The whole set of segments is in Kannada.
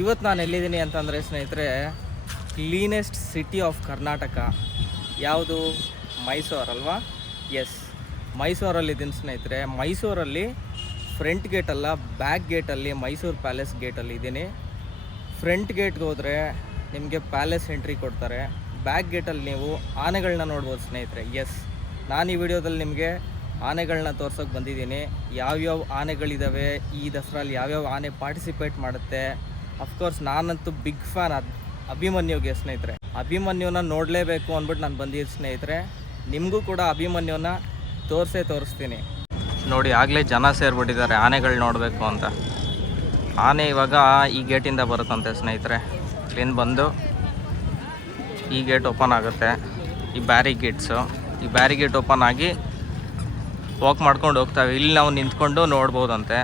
ಇವತ್ತು ನಾನು ಎಲ್ಲಿದ್ದೀನಿ ಅಂತಂದರೆ ಸ್ನೇಹಿತರೆ, ಕ್ಲೀನೆಸ್ಟ್ ಸಿಟಿ ಆಫ್ ಕರ್ನಾಟಕ ಯಾವುದು? ಮೈಸೂರಲ್ವಾ? ಎಸ್, ಮೈಸೂರಲ್ಲಿದ್ದೀನಿ ಸ್ನೇಹಿತರೆ. ಮೈಸೂರಲ್ಲಿ ಫ್ರಂಟ್ ಗೇಟ್ ಅಲ್ಲ, ಬ್ಯಾಕ್ ಗೇಟಲ್ಲಿ ಮೈಸೂರು ಪ್ಯಾಲೇಸ್ ಗೇಟಲ್ಲಿ ಇದ್ದೀನಿ. ಫ್ರಂಟ್ ಗೇಟ್ಗೆ ಹೋದರೆ ನಿಮಗೆ ಪ್ಯಾಲೇಸ್ ಎಂಟ್ರಿ ಕೊಡ್ತಾರೆ. ಬ್ಯಾಕ್ ಗೇಟಲ್ಲಿ ನೀವು ಆನೆಗಳನ್ನ ನೋಡ್ಬೋದು ಸ್ನೇಹಿತರೆ. ಎಸ್, ನಾನು ಈ ವಿಡಿಯೋದಲ್ಲಿ ನಿಮಗೆ ಆನೆಗಳನ್ನ ತೋರ್ಸೋಕೆ ಬಂದಿದ್ದೀನಿ. ಯಾವ್ಯಾವ ಆನೆಗಳಿದ್ದಾವೆ, ಈ ದಸರಲ್ಲಿ ಯಾವ್ಯಾವ ಆನೆ ಪಾರ್ಟಿಸಿಪೇಟ್ ಮಾಡುತ್ತೆ. ಅಫ್ಕೋರ್ಸ್ ನಾನಂತೂ ಬಿಗ್ ಫ್ಯಾನ್ ಅಭಿಮನ್ಯುಗೆ ಸ್ನೇಹಿತರೆ. ಅಭಿಮನ್ಯುನ ನೋಡಲೇಬೇಕು ಅಂದ್ಬಿಟ್ಟು ನಾನು ಬಂದಿದ್ದೆ ಸ್ನೇಹಿತರೆ. ನಿಮಗೂ ಕೂಡ ಅಭಿಮನ್ಯುನ ತೋರಿಸ್ತೀನಿ ನೋಡಿ. ಆಗಲೇ ಜನ ಸೇರಿಬಿಟ್ಟಿದ್ದಾರೆ ಆನೆಗಳು ನೋಡಬೇಕು ಅಂತ. ಆನೆ ಇವಾಗ ಈ ಗೇಟಿಂದ ಬರುತ್ತಂತೆ ಸ್ನೇಹಿತರೆ. ಇಲ್ಲಿಂದ ಬಂದು ಈ ಗೇಟ್ ಓಪನ್ ಆಗುತ್ತೆ. ಈ ಬ್ಯಾರಿಗೇಟ್ ಓಪನ್ ಆಗಿ ವಾಕ್ ಮಾಡ್ಕೊಂಡು ಹೋಗ್ತಾವೆ. ಇಲ್ಲಿ ನಾವು ನಿಂತ್ಕೊಂಡು ನೋಡ್ಬೋದಂತೆ.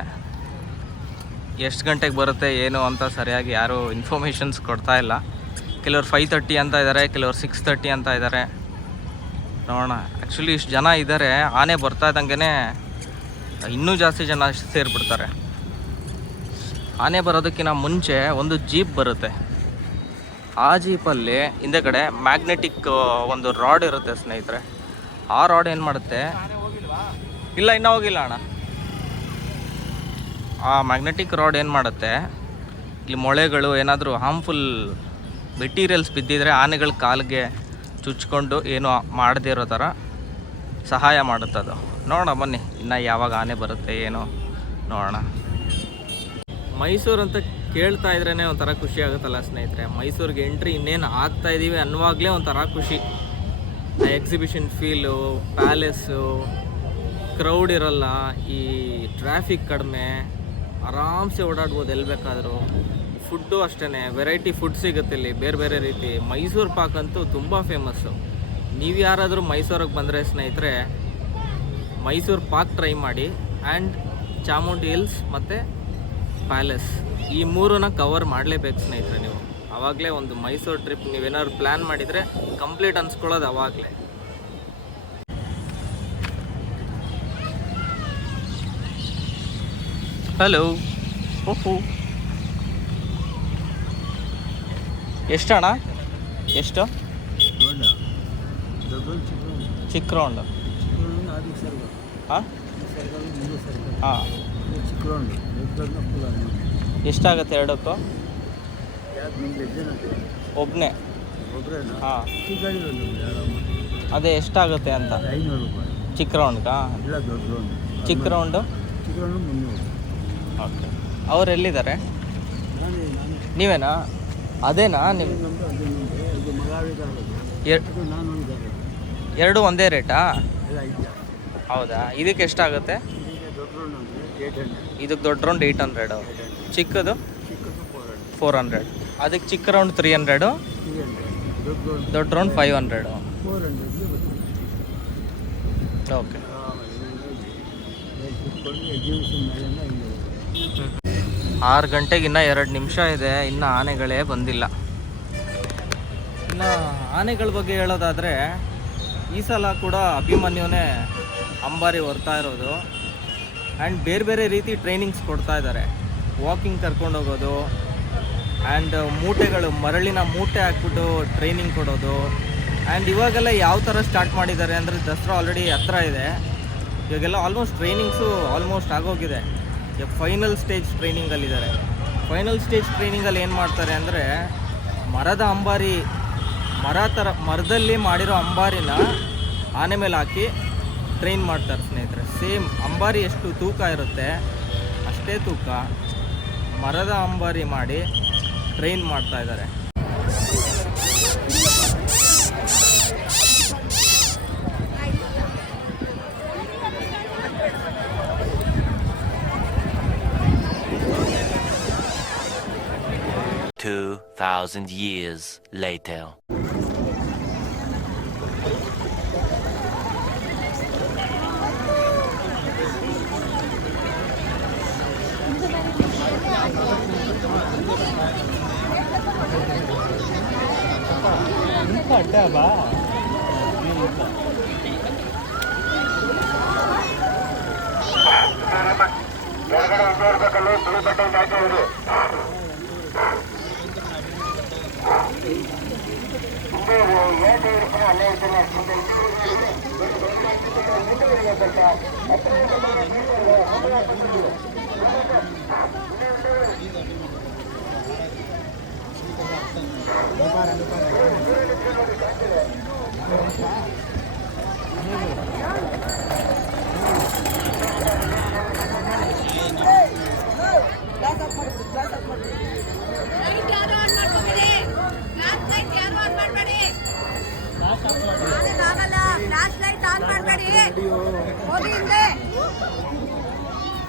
ಎಷ್ಟು ಗಂಟೆಗೆ ಬರುತ್ತೆ ಏನು ಅಂತ ಸರಿಯಾಗಿ ಯಾರೂ ಇನ್ಫಾರ್ಮೇಷನ್ಸ್ ಕೊಡ್ತಾ ಇಲ್ಲ. ಕೆಲವ್ರು 5:30 ಅಂತ ಇದ್ದಾರೆ, ಕೆಲವ್ರು 6:30 ಅಂತ ಇದ್ದಾರೆ. ನೋಡೋಣ. ಆ್ಯಕ್ಚುಲಿ ಇಷ್ಟು ಜನ ಇದ್ದಾರೆ, ಆನೆ ಬರ್ತಾ ಇದ್ದಂಗೆ ಇನ್ನೂ ಜಾಸ್ತಿ ಜನ ಸೇರಿಬಿಡ್ತಾರೆ. ಆನೆ ಬರೋದಕ್ಕಿಂತ ಮುಂಚೆ ಒಂದು ಜೀಪ್ ಬರುತ್ತೆ. ಆ ಜೀಪಲ್ಲಿ ಹಿಂದೆಗಡೆ ಮ್ಯಾಗ್ನೆಟಿಕ್ ಒಂದು ರಾಡ್ ಇರುತ್ತೆ ಸ್ನೇಹಿತರೆ. ಆ ರಾಡ್ ಏನು ಮಾಡುತ್ತೆ? ಇಲ್ಲ, ಇನ್ನೂ ಹೋಗಿಲ್ಲ ಅಣ್ಣ. ಆ ಮ್ಯಾಗ್ನೆಟಿಕ್ ರಾಡ್ ಏನು ಮಾಡುತ್ತೆ, ಇಲ್ಲಿ ಮೊಳೆಗಳು ಏನಾದರೂ ಹಾರ್ಮ್ಫುಲ್ ಮೆಟೀರಿಯಲ್ಸ್ ಬಿದ್ದಿದ್ರೆ ಆನೆಗಳ ಕಾಲಿಗೆ ಚುಚ್ಕೊಂಡು ಏನೋ ಮಾಡದೇ ಇರೋ ಥರ ಸಹಾಯ ಮಾಡುತ್ತೆ ಅದು. ನೋಡೋಣ ಬನ್ನಿ, ಇನ್ನು ಯಾವಾಗ ಆನೆ ಬರುತ್ತೆ ಏನೋ ನೋಡೋಣ. ಮೈಸೂರು ಅಂತ ಕೇಳ್ತಾ ಇದ್ರೇ ಒಂಥರ ಖುಷಿ ಆಗುತ್ತಲ್ಲ ಸ್ನೇಹಿತರೆ. ಮೈಸೂರಿಗೆ ಎಂಟ್ರಿ ಇನ್ನೇನು ಆಗ್ತಾಯಿದ್ದೀವಿ ಅನ್ನುವಾಗಲೇ ಒಂಥರ ಖುಷಿ. ಆ ಎಕ್ಸಿಬಿಷನ್ ಫೀಲು, ಪ್ಯಾಲೇಸು, ಕ್ರೌಡ್ ಇರೋಲ್ಲ, ಈ ಟ್ರಾಫಿಕ್ ಕಡಿಮೆ, ಆರಾಮ್ಸೆ ಓಡಾಡ್ಬೋದು ಎಲ್ಲಿ ಬೇಕಾದರೂ. ಫುಡ್ಡು ಅಷ್ಟೇ, ವೆರೈಟಿ ಫುಡ್ ಸಿಗುತ್ತೆ ಇಲ್ಲಿ, ಬೇರೆ ಬೇರೆ ರೀತಿ. ಮೈಸೂರು ಪಾಕ್ ಅಂತೂ ತುಂಬ ಫೇಮಸ್ಸು. ನೀವು ಯಾರಾದರೂ ಮೈಸೂರಿಗೆ ಬಂದರೆ ಸ್ನೇಹಿತರೆ, ಮೈಸೂರು ಪಾಕ್ ಟ್ರೈ ಮಾಡಿ. ಆ್ಯಂಡ್ ಚಾಮುಂಡಿ ಹಿಲ್ಸ್ ಮತ್ತು ಪ್ಯಾಲೇಸ್, ಈ ಮೂರನ್ನ ಕವರ್ ಮಾಡಲೇಬೇಕು ಸ್ನೇಹಿತರೆ ನೀವು. ಆವಾಗಲೇ ಒಂದು ಮೈಸೂರು ಟ್ರಿಪ್ ನೀವೇನಾದ್ರು ಪ್ಲ್ಯಾನ್ ಮಾಡಿದರೆ ಕಂಪ್ಲೀಟ್ ಅನ್ಸ್ಕೊಳ್ಳೋದು ಆವಾಗಲೇ. ಹಲೋ, ಓಹೋ, ಎಷ್ಟಣ್ಣ? ಎಷ್ಟು? ಚಿಕ್ಕ ರೌಂಡು. ಹಾಂ ಹಾಂ, ಎಷ್ಟಾಗುತ್ತೆ ಎರಡಕ್ಕೂ? ಒಬ್ಬನೇ? ಹಾಂ, ಅದೇ ಎಷ್ಟಾಗುತ್ತೆ ಅಂತ. ಚಿಕ್ಕ ರೌಂಡ್ಗಾ? ಚಿಕ್ಕ ರೌಂಡು ಓಕೆ. ಅವ್ರು ಎಲ್ಲಿದ್ದಾರೆ? ನೀವೇನಾ? ಅದೇನಾ ನಿಮ್ಮ? ಎರಡು ಒಂದೇ ರೇಟಾ? ಹೌದಾ? ಇದಕ್ಕೆ ಎಷ್ಟಾಗುತ್ತೆ? ಇದಕ್ಕೆ ದೊಡ್ಡ ರೌಂಡ್ 800, ಚಿಕ್ಕದು 400. ಅದಕ್ಕೆ ಚಿಕ್ಕ ರೌಂಡ್ 300, ದೊಡ್ಡ ರೌಂಡ್ 500. ಓಕೆ. 6 ಗಂಟೆಗೆ ಇನ್ನೂ 2 ನಿಮಿಷ ಇದೆ. ಇನ್ನು ಆನೆಗಳೇ ಬಂದಿಲ್ಲ. ಇನ್ನು ಆನೆಗಳ ಬಗ್ಗೆ ಹೇಳೋದಾದರೆ, ಈ ಸಲ ಕೂಡ ಅಭಿಮನ್ಯುನೇ ಅಂಬಾರಿ ಹೊರ್ತಾ ಇರೋದು. ಆ್ಯಂಡ್ ಬೇರೆ ಬೇರೆ ರೀತಿ ಟ್ರೈನಿಂಗ್ಸ್ ಕೊಡ್ತಾ ಇದ್ದಾರೆ. ವಾಕಿಂಗ್ ಕರ್ಕೊಂಡು ಹೋಗೋದು, ಆ್ಯಂಡ್ ಮೂಟೆಗಳು, ಮರಳಿನ ಮೂಟೆ ಹಾಕ್ಬಿಟ್ಟು ಟ್ರೈನಿಂಗ್ ಕೊಡೋದು. ಆ್ಯಂಡ್ ಇವಾಗೆಲ್ಲ ಯಾವ ಥರ ಸ್ಟಾರ್ಟ್ ಮಾಡಿದ್ದಾರೆ ಅಂದರೆ, ದಸರಾ ಆಲ್ರೆಡಿ ಹತ್ರ ಇದೆ. ಇವಾಗೆಲ್ಲ ಆಲ್ಮೋಸ್ಟ್ ಟ್ರೈನಿಂಗ್ಸು ಆಲ್ಮೋಸ್ಟ್ ಆಗೋಗಿದೆ. ಫೈನಲ್ ಸ್ಟೇಜ್ ಟ್ರೈನಿಂಗಲ್ಲಿದ್ದಾರೆ. ಫೈನಲ್ ಸ್ಟೇಜ್ ಟ್ರೈನಿಂಗಲ್ಲಿ ಏನು ಮಾಡ್ತಾರೆ ಅಂದರೆ, ಮರದ ಅಂಬಾರಿ, ಮರದಲ್ಲಿ ಮಾಡಿರೋ ಅಂಬಾರಿನ ಆನೆ ಮೇಲೆ ಹಾಕಿ ಟ್ರೈನ್ ಮಾಡ್ತಾರೆ ಸ್ನೇಹಿತರೆ. ಸೇಮ್ ಅಂಬಾರಿ ಎಷ್ಟು ತೂಕ ಇರುತ್ತೆ ಅಷ್ಟೇ ತೂಕ ಮರದ ಅಂಬಾರಿ ಮಾಡಿ ಟ್ರೈನ್ ಮಾಡ್ತಾ ಇದ್ದಾರೆ. 2,000 years later.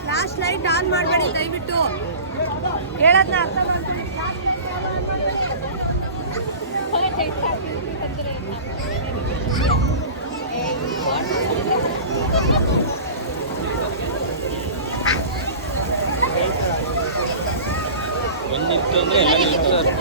Flash light on ಮಾಡಬೇಡಿ ದಯವಿಟ್ಟು ಹೇಳೋದನ್ನ ಅರ್ಥ ಮಾಡ್ಕೊಳ್ಳಿ. ಒಂದಿತ್ತು ಅಂದರೆ ಎಲ್ಲ ನಿಲ್ಸೋರು.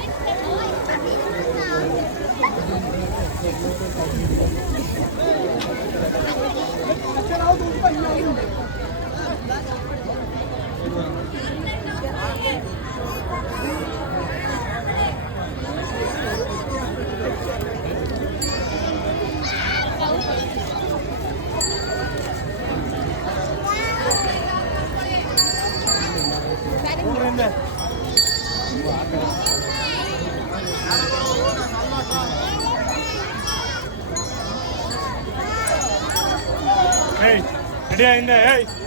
Hey, ready?